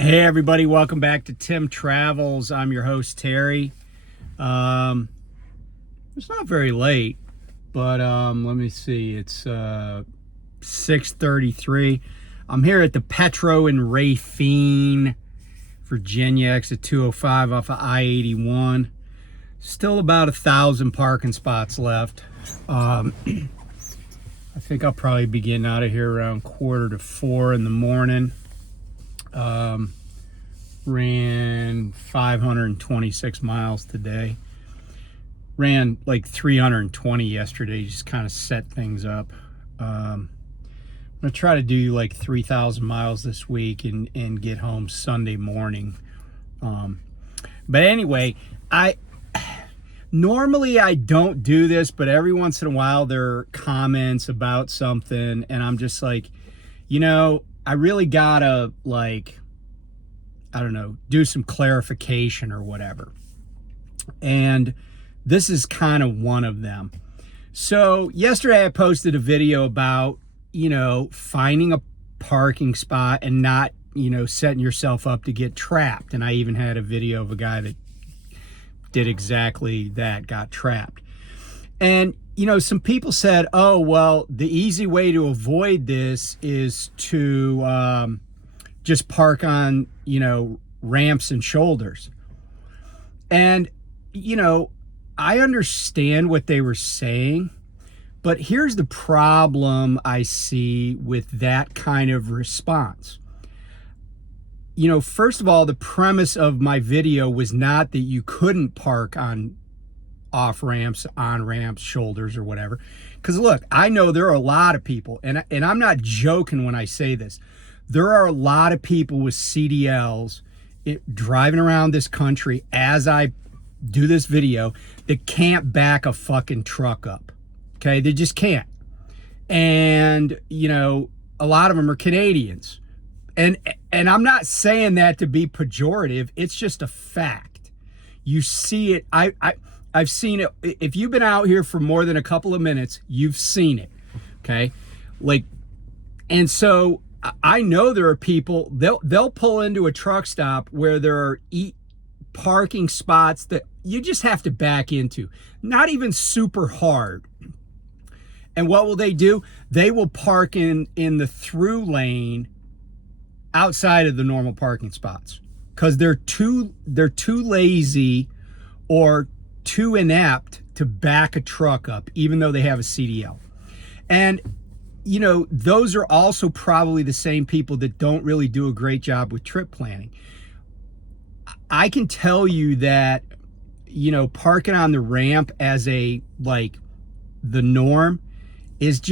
Hey everybody, welcome back to Tim Travels. I'm your host Terry. It's not very late, but let me see. It's 6:33. I'm here at the Petro in Rafine, Virginia, exit 205 off of I-81. Still about 1,000 parking spots left. I think I'll probably be getting out of here around 3:45 in the morning. Ran 526 miles today. Ran like 320 yesterday, just kind of set things up. I'm gonna try to do like 3,000 miles this week and get home Sunday morning. But anyway, normally I don't do this, but every once in a while there are comments about something and I'm just like, I really gotta, do some clarification or whatever. And this is kind of one of them. So yesterday I posted a video about, finding a parking spot and not, setting yourself up to get trapped. And I even had a video of a guy that did exactly that, got trapped. And, some people said, oh, well, the easy way to avoid this is to just park on, ramps and shoulders. And, I understand what they were saying, but here's the problem I see with that kind of response. First of all, the premise of my video was not that you couldn't park on off ramps, on ramps, shoulders, or whatever. Because look, I know there are a lot of people, and I'm not joking when I say this. There are a lot of people with CDLs driving around this country as I do this video that can't back a fucking truck up. Okay, they just can't. And a lot of them are Canadians, and I'm not saying that to be pejorative. It's just a fact. You see it. I've seen it. If you've been out here for more than a couple of minutes, you've seen it. Okay, and so I know there are people, they'll pull into a truck stop where there are parking spots that you just have to back into, not even super hard. And what will they do? They will park in the through lane outside of the normal parking spots because they're too lazy or too inept to back a truck up, even though they have a CDL. And those are also probably the same people that don't really do a great job with trip planning. I can tell you that, parking on the ramp as the norm is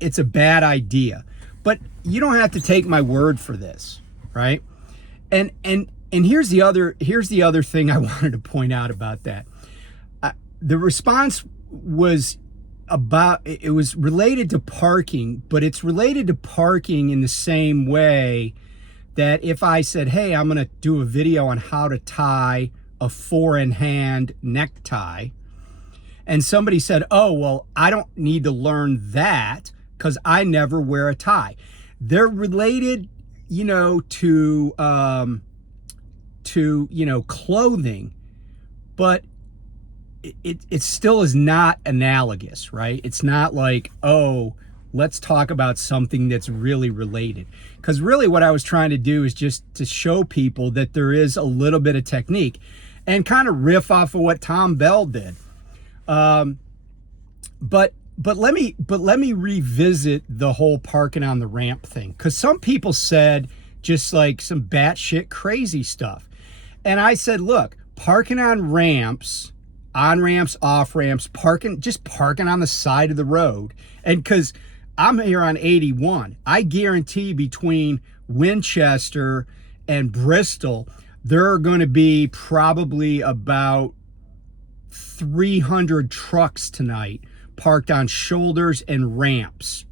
it's a bad idea. But you don't have to take my word for this, right? And here's the other thing I wanted to point out about that. The response was it was related to parking, but it's related to parking in the same way that if I said, hey, I'm going to do a video on how to tie a 4-in-hand necktie, and somebody said, oh, well, I don't need to learn that because I never wear a tie. They're related, to clothing, but it still is not analogous, right? It's not like, oh, let's talk about something that's really related. Because really what I was trying to do is just to show people that there is a little bit of technique and kind of riff off of what Tom Bell did. But let me revisit the whole parking on the ramp thing. Because some people said just like some batshit crazy stuff. And I said, look, parking on ramps, off ramps, just parking on the side of the road. And because I'm here on 81, I guarantee between Winchester and Bristol, there are going to be probably about 300 trucks tonight parked on shoulders and ramps.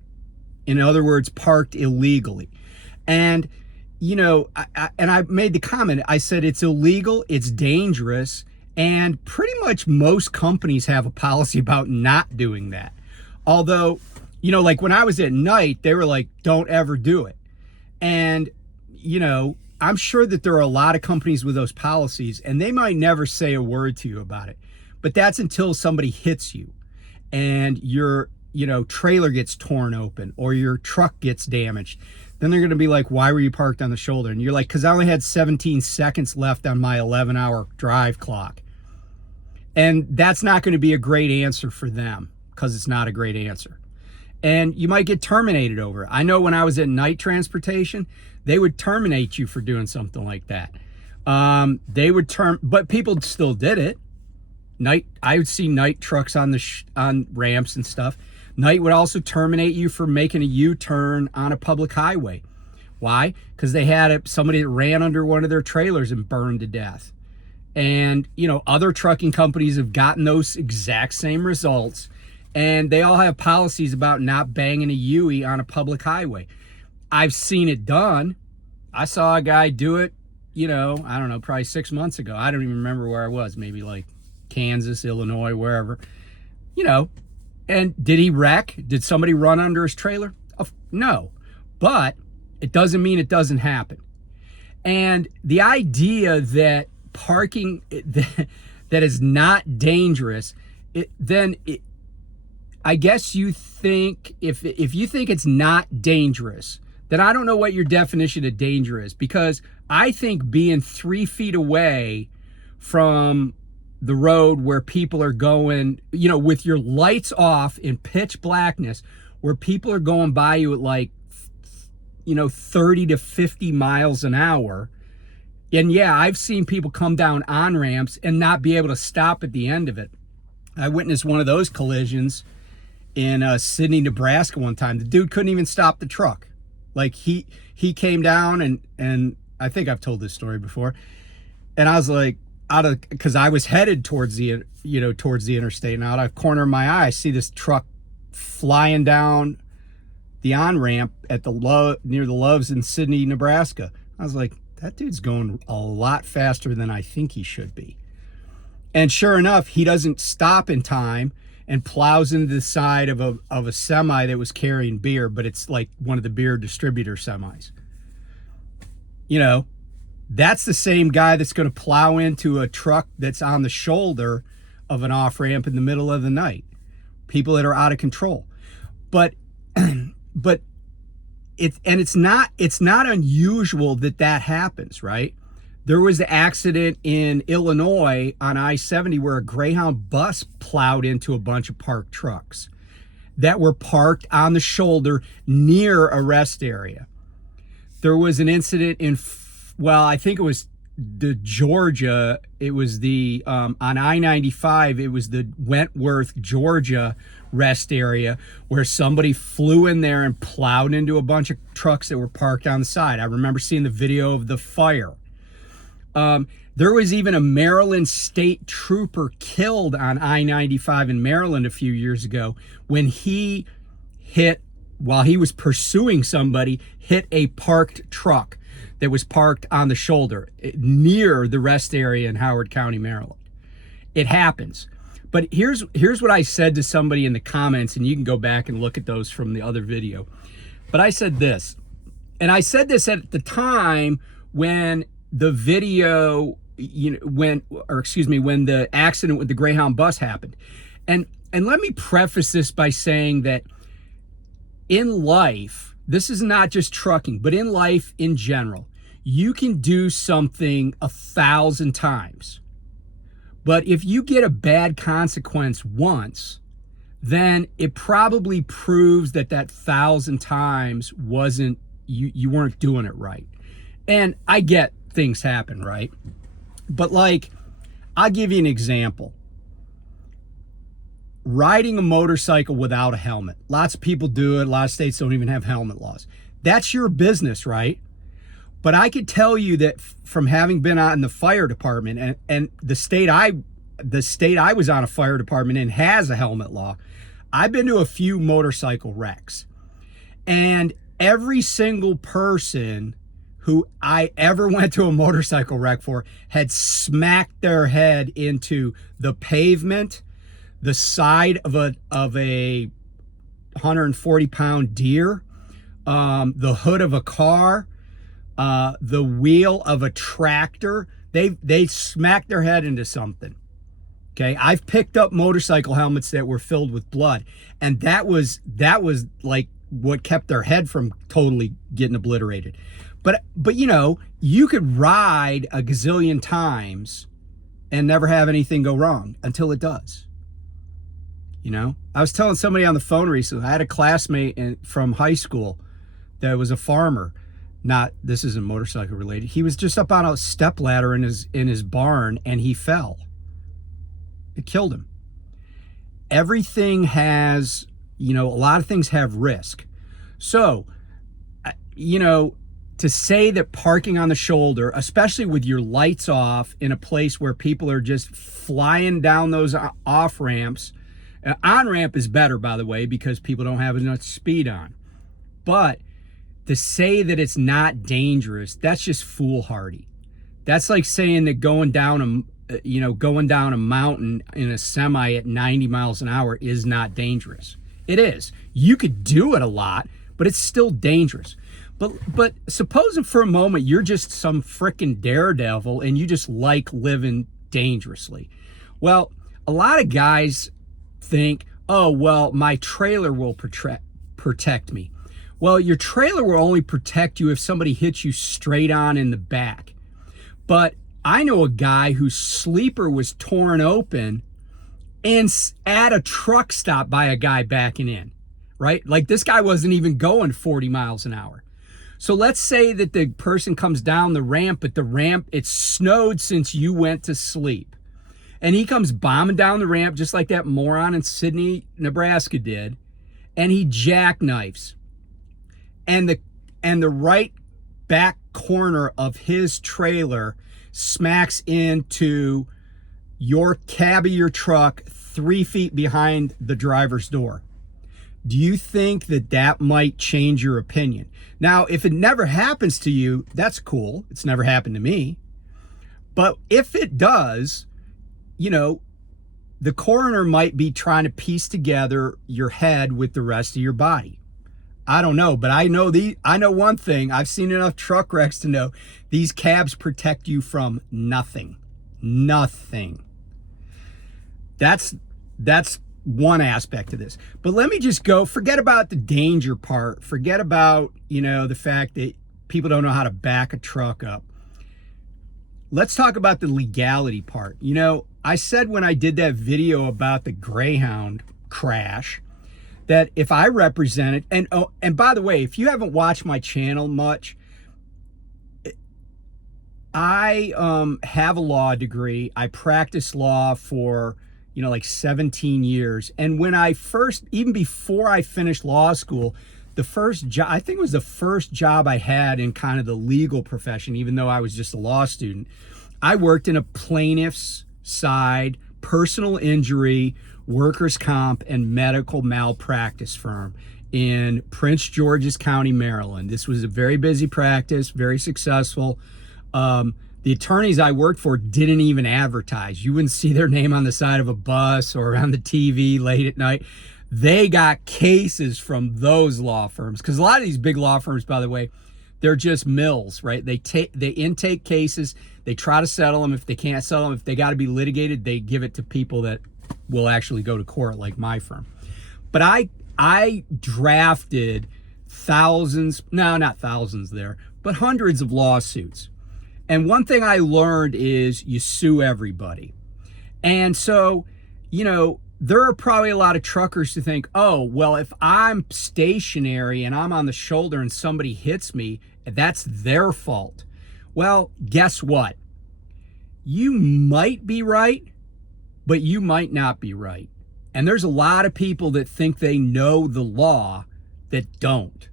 In other words, parked illegally. And, I made the comment, I said, it's illegal, it's dangerous, and pretty much most companies have a policy about not doing that. Although, when I was at night, they were like, don't ever do it. And, I'm sure that there are a lot of companies with those policies, and they might never say a word to you about it. But that's until somebody hits you and your, trailer gets torn open or your truck gets damaged. Then they're going to be like, why were you parked on the shoulder? And you're like, because I only had 17 seconds left on my 11-hour drive clock. And that's not going to be a great answer for them, because it's not a great answer. And you might get terminated over it. I know when I was at night transportation, they would terminate you for doing something like that. But people still did it. I would see night trucks on on ramps and stuff. Night would also terminate you for making a U-turn on a public highway. Why? Because they had somebody that ran under one of their trailers and burned to death. And, other trucking companies have gotten those exact same results, and they all have policies about not banging a Yui on a public highway. I've seen it done. I saw a guy do it, I don't know, probably 6 months ago. I don't even remember where I was, maybe like Kansas, Illinois, wherever, and did he wreck? Did somebody run under his trailer? No, but it doesn't mean it doesn't happen. And the idea that parking that is not dangerous, I guess you think, if you think it's not dangerous, then I don't know what your definition of danger is, because I think being 3 feet away from the road where people are going, with your lights off in pitch blackness, where people are going by you at like, 30 to 50 miles an hour. And yeah, I've seen people come down on ramps and not be able to stop at the end of it. I witnessed one of those collisions in Sydney, Nebraska one time. The dude couldn't even stop the truck. Like he came down, and I think I've told this story before. And I was like, because I was headed towards the interstate, and out of the corner of my eye, I see this truck flying down the on-ramp at near the Loves in Sydney, Nebraska. I was like, that dude's going a lot faster than I think he should be. And sure enough, he doesn't stop in time and plows into the side of a semi that was carrying beer, but it's like one of the beer distributor semis. That's the same guy that's going to plow into a truck that's on the shoulder of an off-ramp in the middle of the night. People that are out of control. But it's not unusual that happens, right? There was an accident in Illinois on I-70 where a Greyhound bus plowed into a bunch of parked trucks that were parked on the shoulder near a rest area. There was an incident I think it was Georgia. It was on I-95. It was the Wentworth, Georgia rest area where somebody flew in there and plowed into a bunch of trucks that were parked on the side. I remember seeing the video of the fire. There was even a Maryland state trooper killed on I-95 in Maryland a few years ago when he while he was pursuing somebody, hit a parked truck that was parked on the shoulder near the rest area in Howard County, Maryland. It happens. But here's what I said to somebody in the comments, and you can go back and look at those from the other video. But I said this, and I said this at the time when the video, when the accident with the Greyhound bus happened. And let me preface this by saying that in life, this is not just trucking, but in life in general, you can do something 1,000 times. But if you get a bad consequence once, then it probably proves that 1,000 times wasn't, you weren't doing it right. And I get things happen, right? But I'll give you an example. Riding a motorcycle without a helmet. Lots of people do it. A lot of states don't even have helmet laws. That's your business, right? But I could tell you that from having been out in the fire department, and the state I was on a fire department in has a helmet law. I've been to a few motorcycle wrecks, and every single person who I ever went to a motorcycle wreck for had smacked their head into the pavement, the side of a 140-pound deer, the hood of a car, the wheel of a tractor, they smacked their head into something. Okay, I've picked up motorcycle helmets that were filled with blood, and that was like what kept their head from totally getting obliterated. But you know, you could ride a gazillion times and never have anything go wrong until it does. You know, I was telling somebody on the phone recently, I had a classmate from high school that was a farmer. Not, this isn't motorcycle related. He was just up on a step ladder in his barn, and he fell. It killed him. Everything has, you know, a lot of things have risk. So, you know, to say that parking on the shoulder, especially with your lights off in a place where people are just flying down those off ramps, on ramp is better, by the way, because people don't have as much speed on. But to say that it's not dangerous, that's just foolhardy. That's like saying that going down a mountain in a semi at 90 miles an hour is not dangerous. It is. You could do it a lot, but it's still dangerous. But supposing for a moment you're just some frickin' daredevil and you just like living dangerously. Well, a lot of guys think, oh, well, my trailer will protect me. Well, your trailer will only protect you if somebody hits you straight on in the back. But I know a guy whose sleeper was torn open and at a truck stop by a guy backing in, right? Like this guy wasn't even going 40 miles an hour. So let's say that the person comes down the ramp, but the ramp, it snowed since you went to sleep. And he comes bombing down the ramp just like that moron in Sydney, Nebraska did. And he jackknifes. And the right back corner of his trailer smacks into your cab of your truck 3 feet behind the driver's door. Do you think that that might change your opinion? Now, if it never happens to you, that's cool. It's never happened to me. But if it does, you know, the coroner might be trying to piece together your head with the rest of your body. I don't know, but I know one thing. I've seen enough truck wrecks to know these cabs protect you from nothing. Nothing. That's one aspect of this. But let me just go, forget about the danger part. Forget about, you know, the fact that people don't know how to back a truck up. Let's talk about the legality part. You know, I said when I did that video about the Greyhound crash that if I represented, and by the way, if you haven't watched my channel much, I have a law degree. I practiced law for, you know, like 17 years. And when I first, even before I finished law school, the first job, I think it was the first job I had in kind of the legal profession, even though I was just a law student, I worked in a plaintiff's side, personal injury, workers' comp, and medical malpractice firm in Prince George's County, Maryland. This was a very busy practice, very successful. The attorneys I worked for didn't even advertise. You wouldn't see their name on the side of a bus or on the TV late at night. They got cases from those law firms, because a lot of these big law firms, by the way, they're just mills, right? They intake cases, they try to settle them. If they can't settle them, if they got to be litigated, they give it to people that will actually go to court, like my firm. But I drafted thousands, no, not thousands there, but hundreds of lawsuits. And one thing I learned is you sue everybody. And so, you know, there are probably a lot of truckers who think, oh, well, if I'm stationary and I'm on the shoulder and somebody hits me, that's their fault. Well, guess what? You might be right, but you might not be right. And there's a lot of people that think they know the law that don't.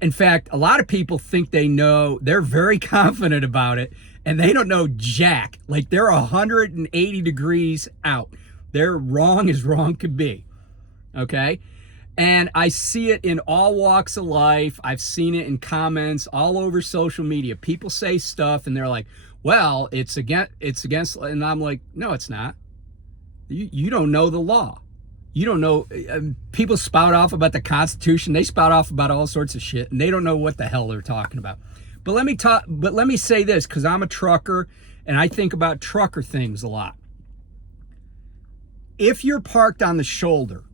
In fact, a lot of people think they know, they're very confident about it, and they don't know jack. Like they're 180 degrees out. They're wrong as wrong could be, okay? And I see it in all walks of life. I've seen it in comments all over social media. People say stuff and they're like, well, it's against, and I'm like, no, it's not. You don't know the law. You don't know, people spout off about the Constitution. They spout off about all sorts of shit, and they don't know what the hell they're talking about. But let me say this, because I'm a trucker and I think about trucker things a lot. If you're parked on the shoulder,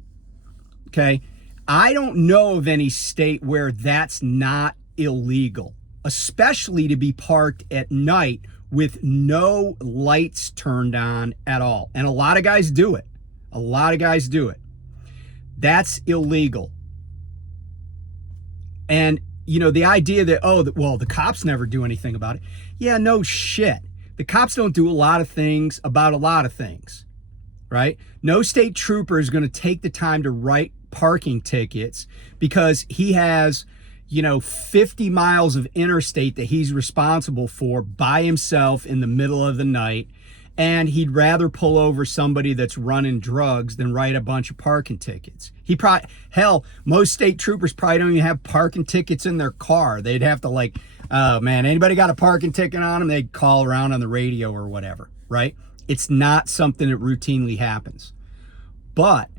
okay, I don't know of any state where that's not illegal, especially to be parked at night with no lights turned on at all. And a lot of guys do it. A lot of guys do it. That's illegal. And, you know, the idea that, oh, well, the cops never do anything about it. Yeah, no shit. The cops don't do a lot of things about a lot of things, right? No state trooper is going to take the time to write parking tickets because he has, you know, 50 miles of interstate that he's responsible for by himself in the middle of the night. And he'd rather pull over somebody that's running drugs than write a bunch of parking tickets. Hell, most state troopers probably don't even have parking tickets in their car. They'd have to like, oh man, anybody got a parking ticket on them? They'd call around on the radio or whatever, right? It's not something that routinely happens. But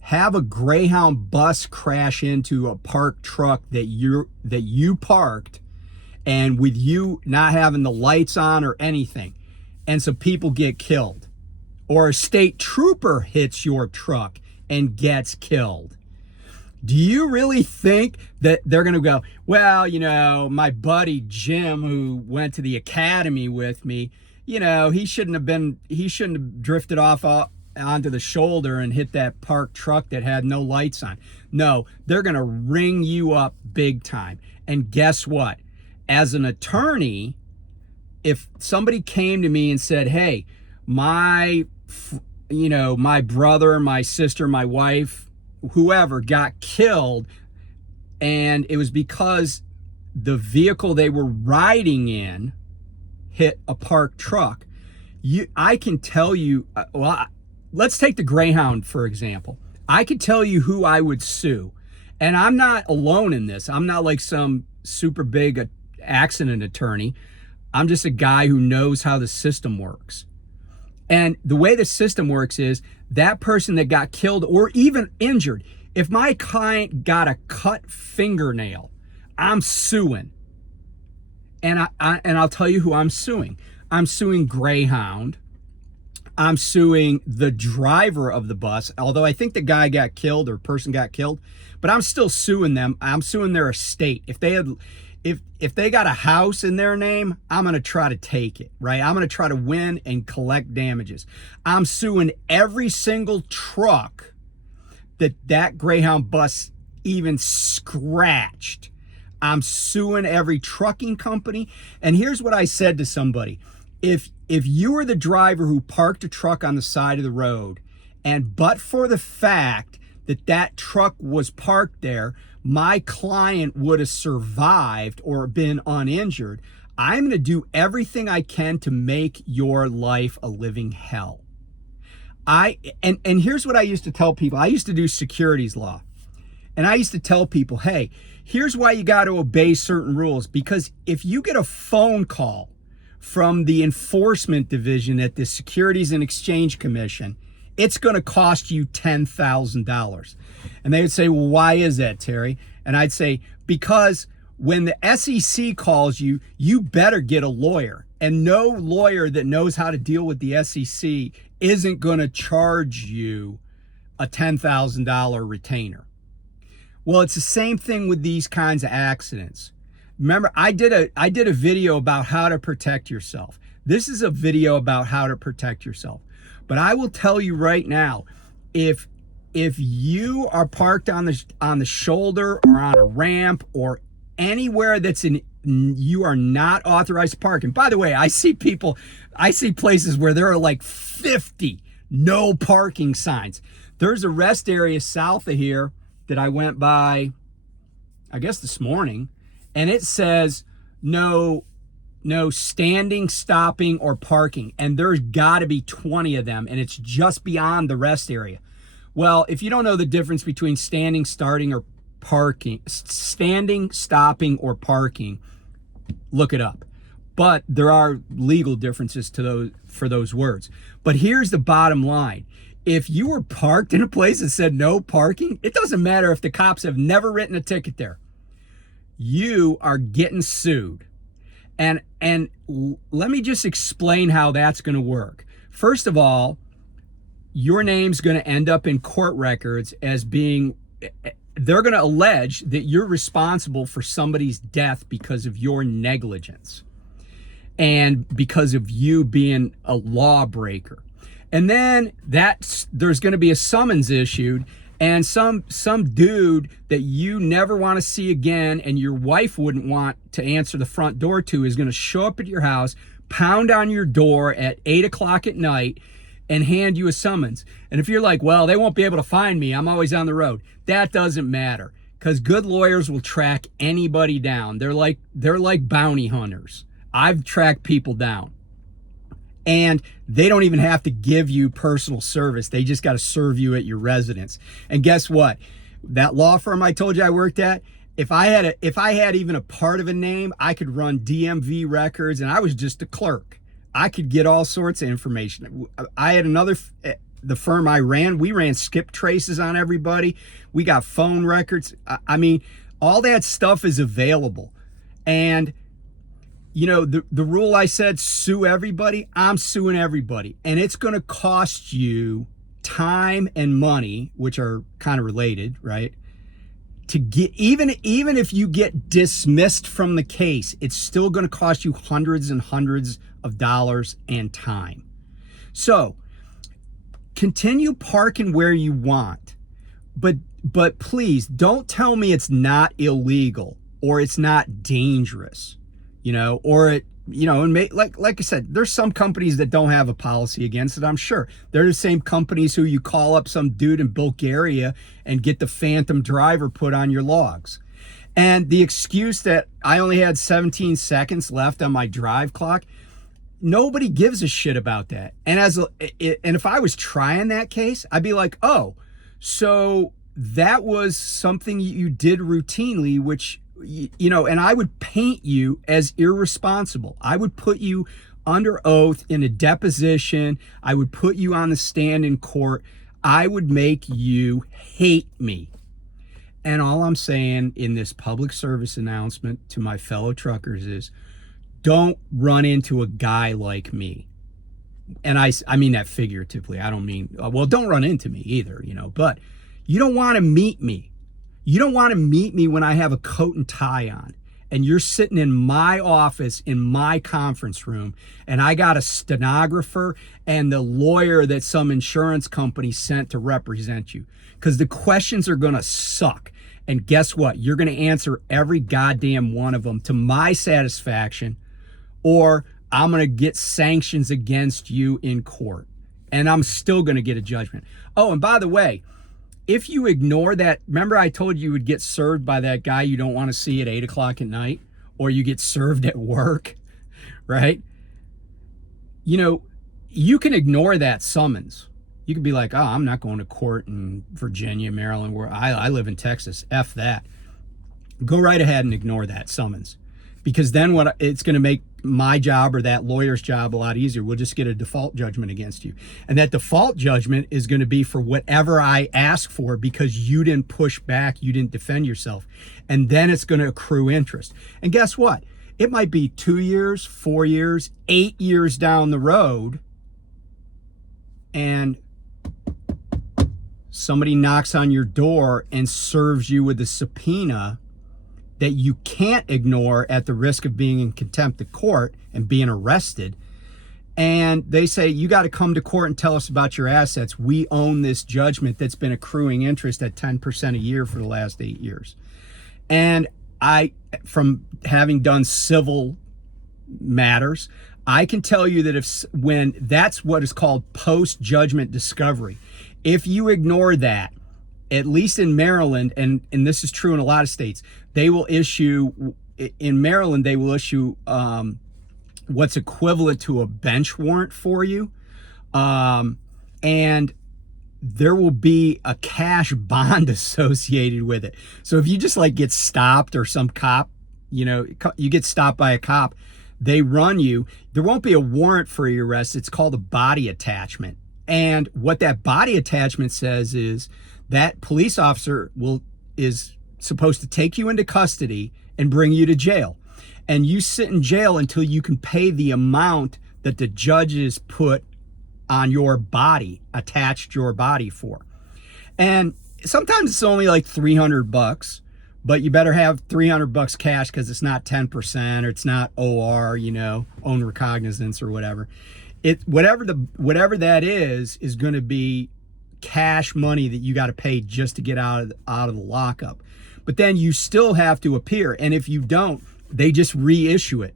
have a Greyhound bus crash into a parked truck that you parked, and with you not having the lights on or anything, and some people get killed, or a state trooper hits your truck and gets killed. Do you really think that they're going to go, well, you know, my buddy Jim, who went to the academy with me, you know, he shouldn't have drifted off onto the shoulder and hit that parked truck that had no lights on. No, they're going to ring you up big time. And guess what? As an attorney, if somebody came to me and said, hey, my brother, my sister, my wife, whoever got killed, and it was because the vehicle they were riding in hit a parked truck, I can tell you, let's take the Greyhound, for example. I could tell you who I would sue. And I'm not alone in this. I'm not like some super big accident attorney. I'm just a guy who knows how the system works. And the way the system works is that person that got killed or even injured, if my client got a cut fingernail, I'm suing. And I'll tell you who I'm suing. I'm suing Greyhound. I'm suing the driver of the bus, although I think the guy got killed or person got killed, but I'm still suing them. I'm suing their estate. If they got a house in their name, I'm going to try to take it, right? I'm going to try to win and collect damages. I'm suing every single truck that Greyhound bus even scratched. I'm suing every trucking company. And here's what I said to somebody. If you were the driver who parked a truck on the side of the road, and but for the fact that truck was parked there, my client would have survived or been uninjured, I'm going to do everything I can to make your life a living hell. And here's what I used to tell people. I used to do securities law. And I used to tell people, hey, here's why you got to obey certain rules. Because if you get a phone call from the enforcement division at the Securities and Exchange Commission, it's going to cost you $10,000. And they would say, well, why is that, Terry? And I'd say, because when the SEC calls you, you better get a lawyer. And no lawyer that knows how to deal with the SEC isn't going to charge you a $10,000 retainer. Well, it's the same thing with these kinds of accidents. Remember, I did a video about how to protect yourself. This is a video about how to protect yourself. But I will tell you right now, if you are parked on the shoulder or on a ramp or anywhere you are not authorized to park. And by the way, I see places where there are like 50 no parking signs. There's a rest area south of here that I went by, I guess this morning, and it says no standing, stopping, or parking. And there's got to be 20 of them, and it's just beyond the rest area. Well, if you don't know the difference between standing, stopping, or parking, look it up. But there are legal differences for those words. But here's the bottom line. If you were parked in a place that said no parking, it doesn't matter if the cops have never written a ticket there. You are getting sued. Let me just explain how that's going to work. First of all, your name's going to end up in court records as being, they're going to allege that you're responsible for somebody's death because of your negligence and because of you being a lawbreaker. And then there's going to be a summons issued, and some dude that you never want to see again and your wife wouldn't want to answer the front door to is going to show up at your house, pound on your door at 8 o'clock at night, and hand you a summons. And if you're like, well, they won't be able to find me, I'm always on the road, that doesn't matter, because good lawyers will track anybody down. They're like bounty hunters. I've tracked people down. And they don't even have to give you personal service. They just got to serve you at your residence. And guess what? That law firm I told you I worked at, if I had even a part of a name, I could run DMV records, and I was just a clerk. I could get all sorts of information. I had the firm I ran, we ran skip traces on everybody. We got phone records. I mean, all that stuff is available. And you know, the rule I said, sue everybody, I'm suing everybody. And it's going to cost you time and money, which are kind of related, right? To get, even if you get dismissed from the case, it's still going to cost you hundreds and hundreds of dollars and time. So continue parking where you want, but please don't tell me it's not illegal or it's not dangerous. You know, or it, you know, and like I said, there's some companies that don't have a policy against it, I'm sure. They're the same companies who you call up some dude in Bulgaria and get the phantom driver put on your logs. And the excuse that I only had 17 seconds left on my drive clock, nobody gives a shit about that. And and if I was trying that case, I'd be like, oh, so that was something you did routinely, which, you know, and I would paint you as irresponsible. I would put you under oath in a deposition. I would put you on the stand in court. I would make you hate me. And all I'm saying in this public service announcement to my fellow truckers is, don't run into a guy like me. And I mean that figuratively. I don't mean, well, don't run into me either, you know, but you don't want to meet me. You don't want to meet me when I have a coat and tie on and you're sitting in my office in my conference room and I got a stenographer and the lawyer that some insurance company sent to represent you, because the questions are going to suck. And guess what? You're going to answer every goddamn one of them to my satisfaction, or I'm going to get sanctions against you in court and I'm still going to get a judgment. Oh, and by the way, if you ignore that, remember I told you would get served by that guy you don't want to see at 8 o'clock at night, or you get served at work, right? You know, you can ignore that summons. You can be like, oh, I'm not going to court in Virginia, Maryland, where I live in Texas. F that. Go right ahead and ignore that summons. Because then what it's going to make my job or that lawyer's job a lot easier. We'll just get a default judgment against you. And that default judgment is going to be for whatever I ask for because you didn't push back, you didn't defend yourself. And then it's going to accrue interest. And guess what? It might be 2 years, 4 years, 8 years down the road, and somebody knocks on your door and serves you with a subpoena that you can't ignore at the risk of being in contempt of court and being arrested. And they say, you got to come to court and tell us about your assets. We own this judgment that's been accruing interest at 10% a year for the last 8 years. And from having done civil matters, I can tell you that when that's what is called post-judgment discovery, if you ignore that, at least in Maryland, and this is true in a lot of states, they will issue, in Maryland, they will issue what's equivalent to a bench warrant for you. And there will be a cash bond associated with it. So if you just like get stopped, or some cop, you know, you get stopped by a cop, they run you, there won't be a warrant for your arrest. It's called a body attachment. And what that body attachment says is that police officer is supposed to take you into custody and bring you to jail. and you sit in jail until you can pay the amount that the judges put on your body, attached your body for. And sometimes it's only like $300, but you better have $300 cash, because it's not 10% or it's not OR, you know, own recognizance or whatever. Whatever that is going to be cash money that you got to pay just to get out of the lockup. But then you still have to appear, and if you don't, they just reissue it.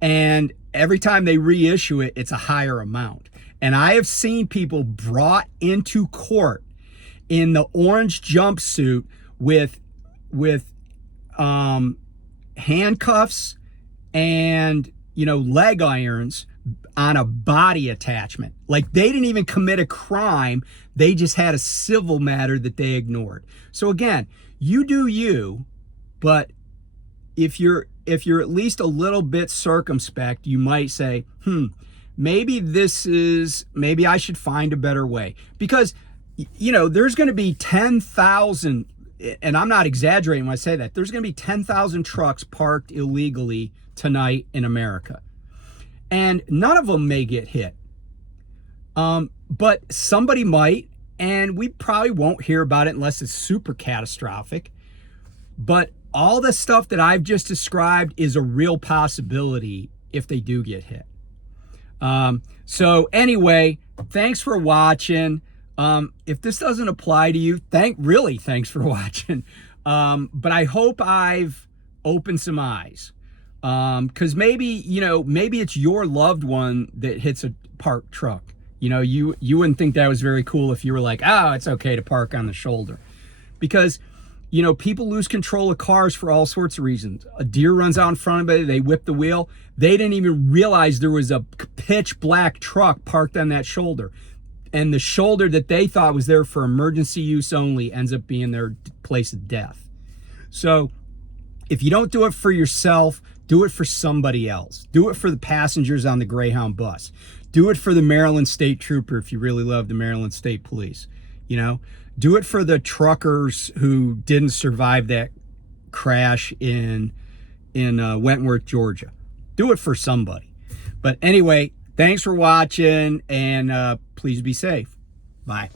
And every time they reissue it, it's a higher amount. And I have seen people brought into court in the orange jumpsuit with handcuffs and, you know, leg irons on a body attachment. Like, they didn't even commit a crime. They just had a civil matter that they ignored. So again, you do you, but if you're at least a little bit circumspect, you might say, maybe I should find a better way. Because, you know, there's going to be 10,000, and I'm not exaggerating when I say that, there's going to be 10,000 trucks parked illegally tonight in America. And none of them may get hit. But somebody might, and we probably won't hear about it unless it's super catastrophic. But all the stuff that I've just described is a real possibility if they do get hit. So anyway, thanks for watching. If this doesn't apply to you, thanks for watching. But I hope I've opened some eyes. Because maybe it's your loved one that hits a parked truck. You know, you wouldn't think that was very cool if you were like, oh, it's okay to park on the shoulder. Because, you know, people lose control of cars for all sorts of reasons. A deer runs out in front of it, they whip the wheel. They didn't even realize there was a pitch black truck parked on that shoulder. And the shoulder that they thought was there for emergency use only ends up being their place of death. So if you don't do it for yourself, do it for somebody else. Do it for the passengers on the Greyhound bus. Do it for the Maryland State Trooper if you really love the Maryland State Police. You know, do it for the truckers who didn't survive that crash in Wentworth, Georgia. Do it for somebody. But anyway, thanks for watching, and please be safe. Bye.